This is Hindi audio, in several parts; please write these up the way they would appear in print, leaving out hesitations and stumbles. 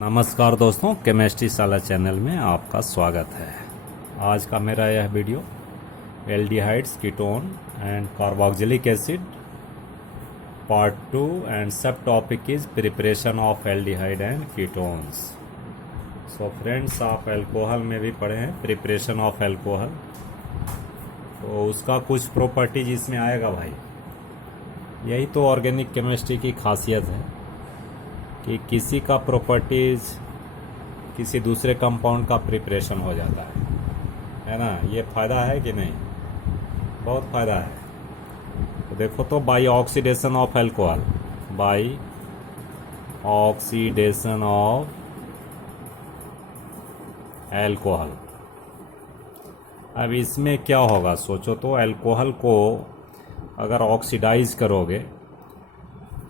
नमस्कार दोस्तों, केमिस्ट्री साला चैनल में आपका स्वागत है। आज का मेरा यह video aldehydes, ketone and carboxylic acid part 2 and subtopic is preparation of aldehyde and ketones. So friends, आप अल्कोहल में भी पढ़े हैं प्रिपरेशन ऑफ अल्कोहल, तो उसका कुछ प्रॉपर्टीज इसमें आएगा भाई। यही तो ऑर्गेनिक केमिस्ट्री की खासियत है कि किसी का प्रॉपर्टीज किसी दूसरे कंपाउंड का प्रिपरेशन हो जाता है ना। ये फ़ायदा है कि नहीं? बहुत फ़ायदा है। तो देखो, तो by oxidation of alcohol, by oxidation of alcohol. अब इसमें क्या होगा सोचो तो, अल्कोहल को अगर ऑक्सीडाइज करोगे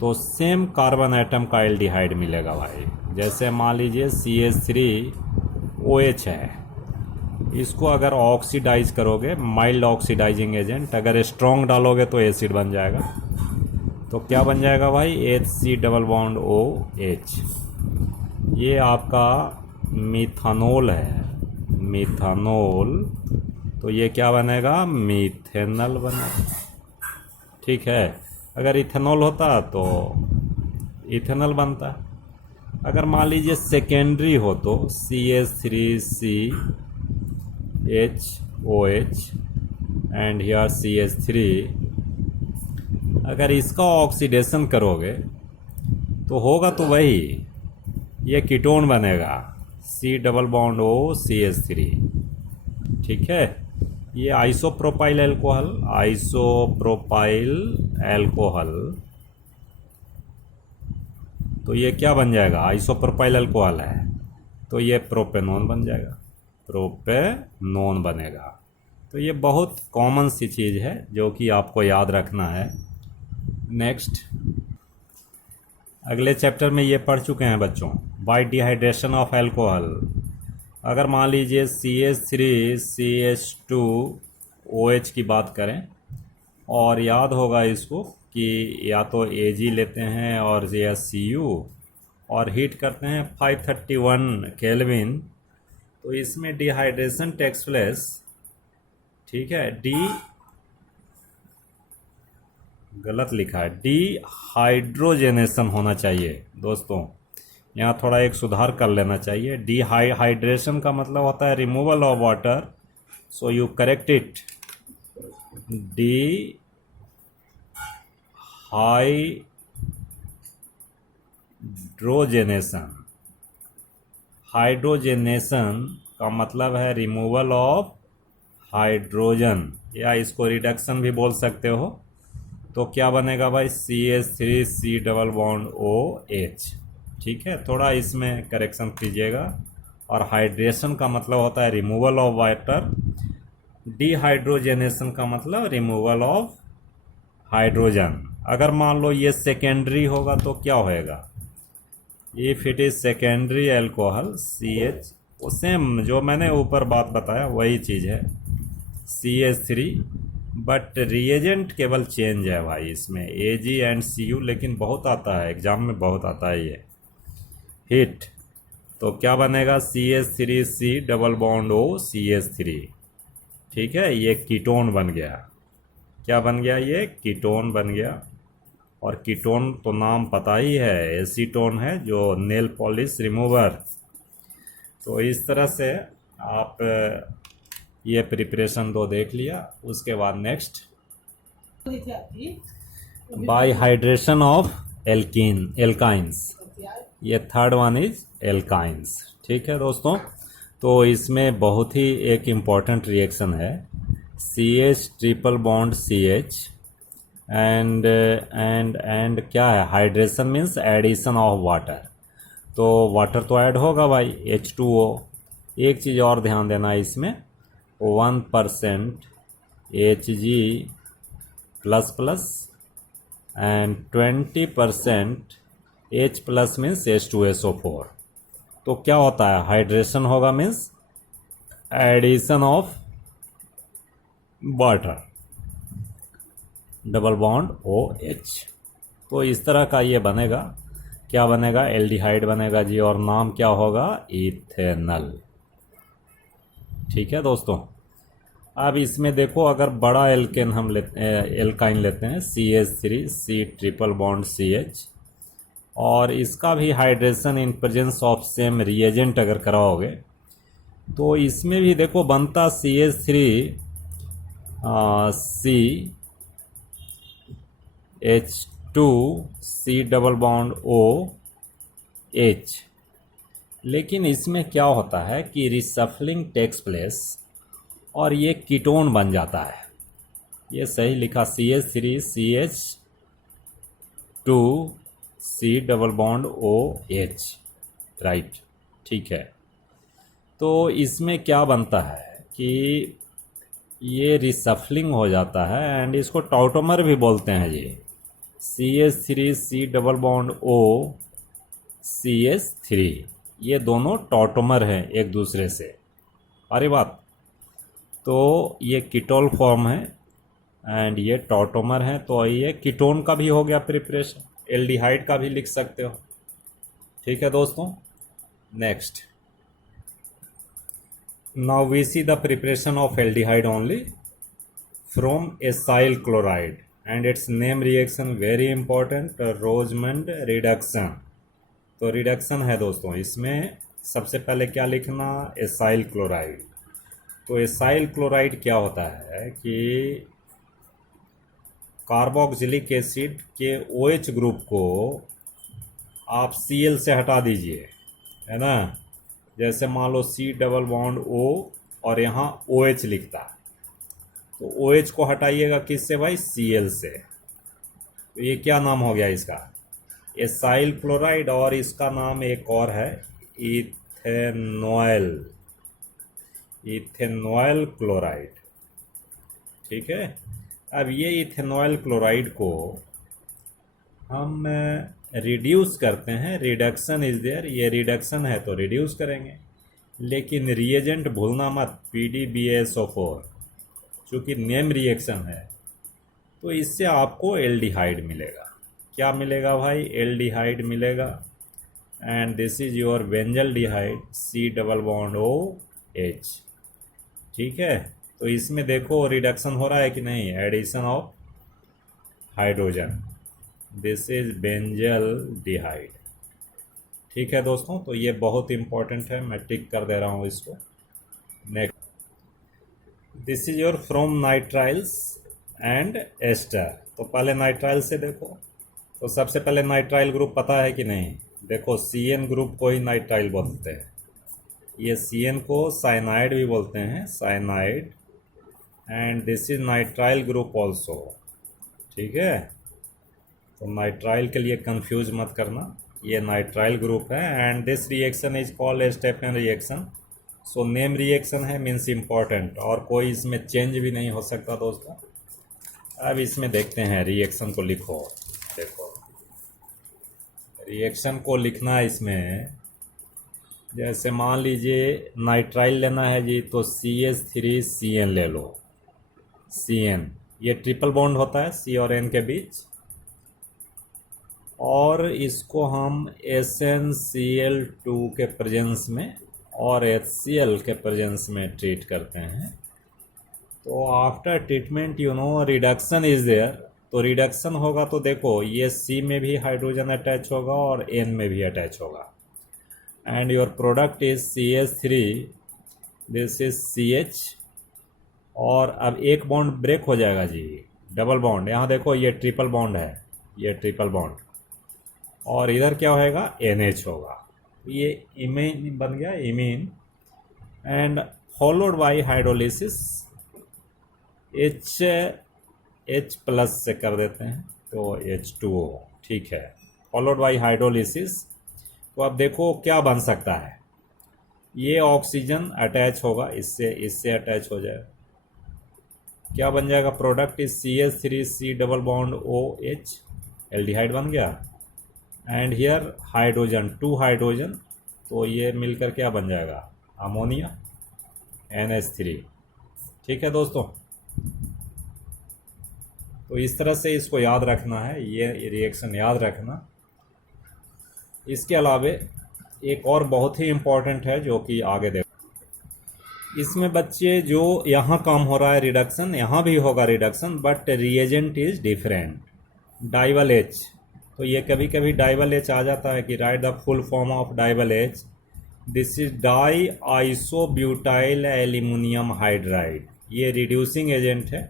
तो सेम कार्बन एटम का एल्डिहाइड मिलेगा भाई। जैसे मान लीजिए CH3OH है, इसको अगर ऑक्सीडाइज करोगे, माइल्ड ऑक्सीडाइजिंग एजेंट, अगर स्ट्रॉन्ग डालोगे तो एसिड बन जाएगा। तो क्या बन जाएगा भाई? HC+OH। ये आपका मिथानोल है, मिथानोल। तो ये क्या बनेगा? मिथेनल बनेगा। ठीक है। अगर इथेनॉल होता तो इथेनॉल बनता। अगर मान लीजिए सेकेंडरी हो तो CH3CHOH एंड हियर CH3, अगर इसका ऑक्सीडेशन करोगे तो होगा तो वही, ये कीटोन बनेगा, C+OCH3। ठीक है। ये आइसोप्रोपाइल अल्कोहल, आइसोप्रोपाइल अल्कोहल, तो ये क्या बन जाएगा? आइसोप्रोपाइल अल्कोहल है तो ये प्रोपेनोन बन जाएगा, प्रोपेनोन बनेगा। तो ये बहुत कॉमन सी चीज़ है जो कि आपको याद रखना है। नेक्स्ट, अगले चैप्टर में ये पढ़ चुके हैं बच्चों, बाय डिहाइड्रेशन ऑफ अल्कोहल। अगर मान लीजिए CH3CH2OH की बात करें, और याद होगा इसको कि या तो Ag लेते हैं और या Cu और हीट करते हैं 531 केल्विन, तो इसमें डिहाइड्रेशन टेक्स प्लेस। ठीक है। गलत लिखा है, डिहाइड्रोजनेशन होना चाहिए दोस्तों। यहाँ थोड़ा एक सुधार कर लेना चाहिए। डिहाइड्रेशन का मतलब होता है removal of water, so you correct it, dehydrogenation. Hydrogenation का मतलब है रिमूवल ऑफ हाइड्रोजन, या इसको रिडक्शन भी बोल सकते हो। तो क्या बनेगा भाई? CH3C+OH। ठीक है, थोड़ा इसमें करेक्शन कीजिएगा। और हाइड्रेशन का मतलब होता है रिमूवल ऑफ वाटर, डिहाइड्रोजनेशन का मतलब रिमूवल ऑफ हाइड्रोजन। अगर मान लो ये सेकेंडरी होगा तो क्या होएगा? If it is secondary alcohol CH, वो सेम जो मैंने ऊपर बात बताया वही चीज़ है, CH3, बट रिएजेंट केवल चेंज है भाई इसमें, Ag एंड Cu, लेकिन बहुत आता है एग्जाम में, बहुत आता है ये हीट। तो क्या बनेगा? CH3C+OCH3। ठीक है, ये कीटोन बन गया। क्या बन गया? ये कीटोन बन गया। और कीटोन तो नाम पता ही है, एसीटोन है जो नेल पॉलिश रिमूवर। तो इस तरह से आप ये प्रिपरेशन दो देख लिया। उसके बाद next, bye hydration of alkynes, ये थर्ड वन इज एल्काइंस। ठीक है दोस्तों, तो इसमें बहुत ही एक इम्पॉर्टेंट रिएक्शन है, CH3+CH एंड क्या है? Hydration means addition of water. तो वाटर तो ऐड होगा भाई, H2O। एक चीज़ और ध्यान देना है इसमें, 1% Hg++ and 20% H+ means H2SO4। तो क्या होता है? हाइड्रेशन होगा means addition of water, double bond OH। तो इस तरह का ये बनेगा। क्या बनेगा, एल्डिहाइड बनेगा जी, और नाम क्या होगा, इथेनल। ठीक है दोस्तों। अब इसमें देखो, अगर बड़ा एल्केन हम लेते हैं, एल्काइन लेते हैं, CH3 C triple bond CH, और इसका भी hydration in presence of same reagent अगर कराओगे तो इसमें भी देखो बनता CH3 C H2 C double bond O H। लेकिन इसमें क्या होता है कि रिसफलिंग टेक्स प्लेस और ये कीटोन बन जाता है। ये सही लिखा, CH3 CH2 C double bond OH, right, ठीक है। तो इसमें क्या बनता है कि ये रिसफलिंग हो जाता है, एंड इसको टॉटोमर भी बोलते हैं जी। CH3 C double bond O CH3, ये दोनों टॉटोमर हैं एक दूसरे से। अरे बात, तो ये कीटोल फॉर्म है एंड ये टॉटोमर है, तो ये कीटोन का भी हो गया प्रिपरेशन, एल्डिहाइड का भी लिख सकते हो। ठीक है दोस्तों। Next, now we see the preparation of aldehyde only from acyl chloride and its name reaction very important, Rosemond reduction। तो रिडक्शन है दोस्तों, इसमें सबसे पहले क्या लिखना, एसाइल क्लोराइड। तो एसाइल क्लोराइड क्या होता है कि कार्बोक्सिलिक एसिड के OH ग्रुप को आप Cl से हटा दीजिए, है ना। जैसे मान लो C डबल बॉन्ड O और यहाँ OH लिखता है, तो OH को हटाइएगा किससे भाई, Cl से। तो ये क्या नाम हो गया इसका, एसाइल क्लोराइड, और इसका नाम एक और है इथेनॉल, इथेनॉल क्लोराइड। ठीक है। अब ये इथेनॉल क्लोराइड को हम रिड्यूस करते हैं, रिडक्शन इज देयर, ये रिडक्शन है तो रिड्यूस करेंगे, लेकिन रिएजेंट भूलना मत, PDBSO4, चूँकि नेम रिएक्शन है तो इससे आपको एल्डिहाइड मिलेगा। क्या मिलेगा भाई, एल्डिहाइड मिलेगा, and this is your benzaldehyde C double bond OH। ठीक है। तो इसमें देखो रिडक्शन हो रहा है कि नहीं, addition of hydrogen, this is benzaldehyde. ठीक है दोस्तों, तो ये बहुत इंपॉर्टेंट है, मैं टिक कर दे रहा हूँ इसको। Next, this is your from nitriles and ester. तो पहले नाइट्राइल से देखो, तो सबसे पहले नाइट्राइल ग्रुप पता है कि नहीं, देखो CN ग्रुप को ही नाइट्राइल बोलते हैं। ये CN को साइनाइड भी बोलते हैं, cyanide, and this is nitrile group also. ठीक है। तो नाइट्राइल के लिए कंफ्यूज मत करना, ये नाइट्राइल ग्रुप है, and this reaction is called Stephen reaction. So name reaction है, मीन्स इम्पॉर्टेंट, और कोई इसमें चेंज भी नहीं हो सकता दोस्तों। अब इसमें देखते हैं, रिएक्शन को लिखो। देखो रिएक्शन को लिखना इसमें, जैसे मान लीजिए नाइट्राइल लेना है जी, तो CH3CN ले लो। CN ये ट्रिपल बॉन्ड होता है C और N के बीच, और इसको हम SnCl2 के प्रेजेंस में और HCl के प्रेजेंस में ट्रीट करते हैं। तो after treatment you know reduction is there, तो रिडक्शन होगा तो देखो ये C में भी हाइड्रोजन अटैच होगा और N में भी अटैच होगा, and your product is CH3, this is CH, और अब एक बॉन्ड ब्रेक हो जाएगा जी, डबल बॉन्ड। यहाँ देखो ये ट्रिपल बॉन्ड है, ये ट्रिपल बॉन्ड, और इधर क्या होएगा, NH होगा, ये इमीन बन गया, imine, and followed by hydrolysis H plus से कर देते हैं, तो H2O। ठीक है, फॉलोड बाई हाइड्रोलिसिस। तो अब देखो क्या बन सकता है, ये ऑक्सीजन अटैच होगा, इससे अटैच हो जाएगा, क्या बन जाएगा, product is CH3C double bond OH, aldehyde बन गया, एंड हियर हाइड्रोजन, 2 हाइड्रोजन, तो ये मिलकर क्या बन जाएगा, अमोनिया, NH3। ठीक है दोस्तों। तो इस तरह से इसको याद रखना है, ये रिएक्शन याद रखना। इसके अलावे एक और बहुत ही इम्पोर्टेंट है जो कि आगे देख, इसमें बच्चे जो यहाँ काम हो रहा है रिडक्शन, यहाँ भी होगा reduction, but reagent is different. Diavel H, तो ये कभी कभी डाइवल एच आ जाता है कि right the full form of Diavel H. This is die isobutyl aluminium hydride, ये रिड्यूसिंग एजेंट है।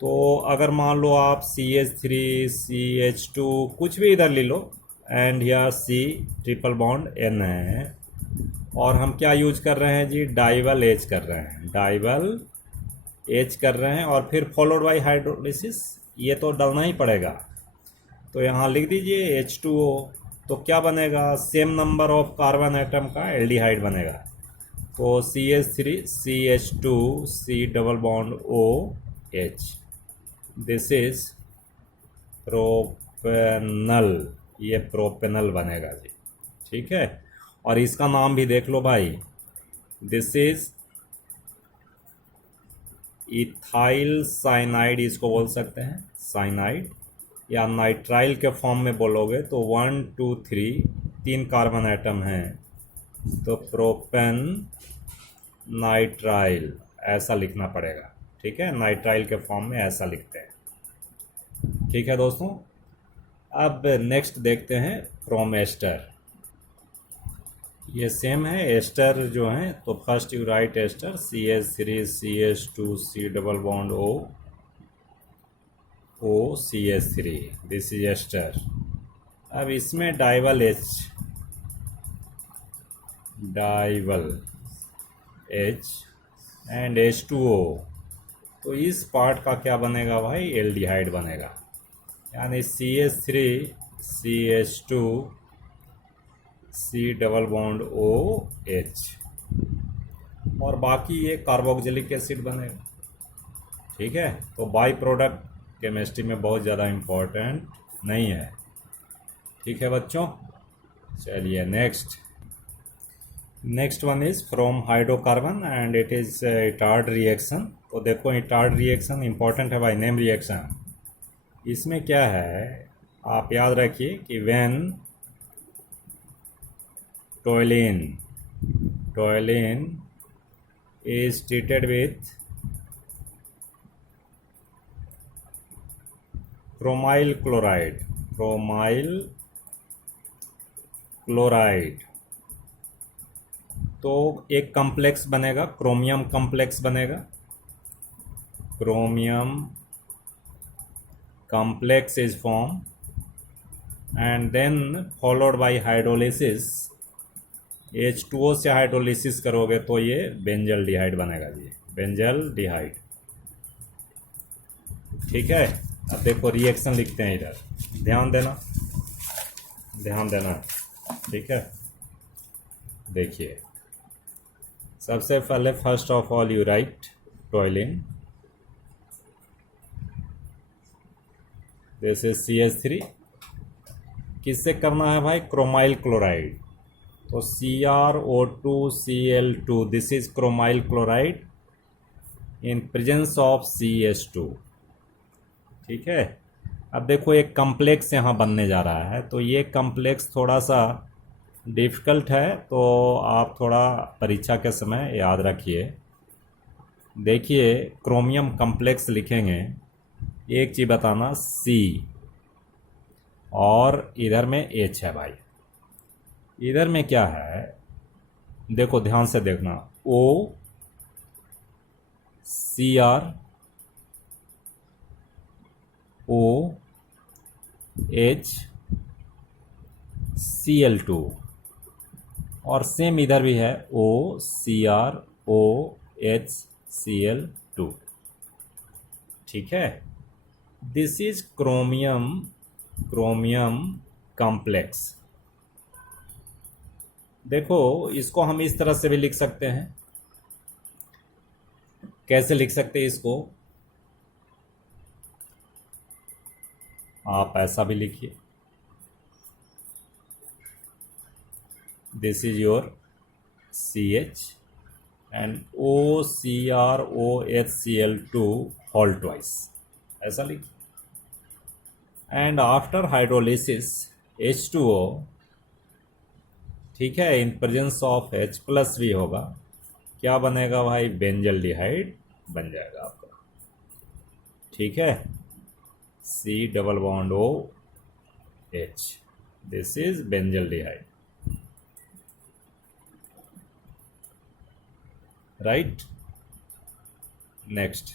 तो अगर मान लो आप CH3 CH2 कुछ भी इधर ले लो, एंड यहाँ C ट्रिपल बॉन्ड N है, और हम क्या यूज कर रहे हैं जी, डाइवल एच कर रहे हैं, डाइवल एच कर रहे हैं, और फिर फॉलोड बाई हाइड्रोलिसिस, ये तो डालना ही पड़ेगा। तो यहाँ लिख दीजिए H2O, तो क्या बनेगा, same number of carbon atom का एल्डिहाइड बनेगा। तो CH3 CH2 C double bond OH, this is propanal, ये प्रोपेनल बनेगा जी, ठीक है। और इसका नाम भी देख लो भाई, दिस इज इथाइल साइनाइड, इसको बोल सकते हैं साइनाइड, या नाइट्राइल के फॉर्म में बोलोगे तो 1 2 3 3 कार्बन एटम हैं, तो प्रोपेन नाइट्राइल ऐसा लिखना पड़ेगा, ठीक है। नाइट्राइल के फॉर्म में ऐसा लिखते हैं, ठीक है दोस्तों। अब नेक्स्ट देखते हैं फ्रॉम एस्टर, ये सेम है एस्टर जो है। तो first you write ester CH3 CH2 C double bond O CH3, this is ester. अब इसमें DIBAL H, DIBAL H and H2O, तो इस पार्ट का क्या बनेगा भाई, एल्डिहाइड बनेगा, यानी CH3 CH2 C double bond OH, और बाकी ये कार्बोक्सिलिक एसिड बनेगा, ठीक है। तो बाई प्रोडक्ट केमिस्ट्री में बहुत ज़्यादा इम्पोर्टेंट नहीं है, ठीक है बच्चों। चलिए next one is from hydrocarbon and it is Etard reaction. तो देखो इटार्ड रिएक्शन इंपॉर्टेंट है भाई, नेम रिएक्शन। इसमें क्या है आप याद रखिए कि when toluene is treated with chromyl chloride, तो एक कम्प्लेक्स बनेगा, क्रोमियम कम्प्लेक्स बनेगा, chromium complex is form and then followed by hydrolysis. H2O से हाइड्रोलिसिस करोगे तो ये बेंजल डिहाइड बनेगा जी, बेंजल डिहाइड, ठीक है। अब देखो रिएक्शन लिखते हैं इधर, ध्यान देना, ठीक है। देखिए सबसे पहले first of all you write toluene, this is CH3, किससे करना है भाई, क्रोमाइल क्लोराइड, तो CrO2Cl2, this is chromyl chloride in presence of CH2, ठीक है। अब देखो एक कम्प्लेक्स यहाँ बनने जा रहा है, तो ये कम्प्लेक्स थोड़ा सा डिफ़िकल्ट है, तो आप थोड़ा परीक्षा के समय याद रखिए। देखिए क्रोमियम कम्प्लेक्स लिखेंगे, एक चीज़ बताना C और इधर में H है भाई, इधर में क्या है देखो ध्यान से देखना, O Cr O H Cl2, और सेम इधर भी है O Cr O H Cl2, ठीक है। This is chromium complex. देखो इसको हम इस तरह से भी लिख सकते हैं, कैसे लिख सकते हैं इसको, आप ऐसा भी लिखिए, this is your CH and OCrOHCl2 whole twice, ऐसा लिखिए। एंड आफ्टर हाइड्रोलिसिस H2O ठीक है, in presence of H plus भी होगा, क्या बनेगा भाई, बेंजल्डिहाइड बन जाएगा आपका। ठीक है, C double bond O H, this is benzaldehyde, right. Next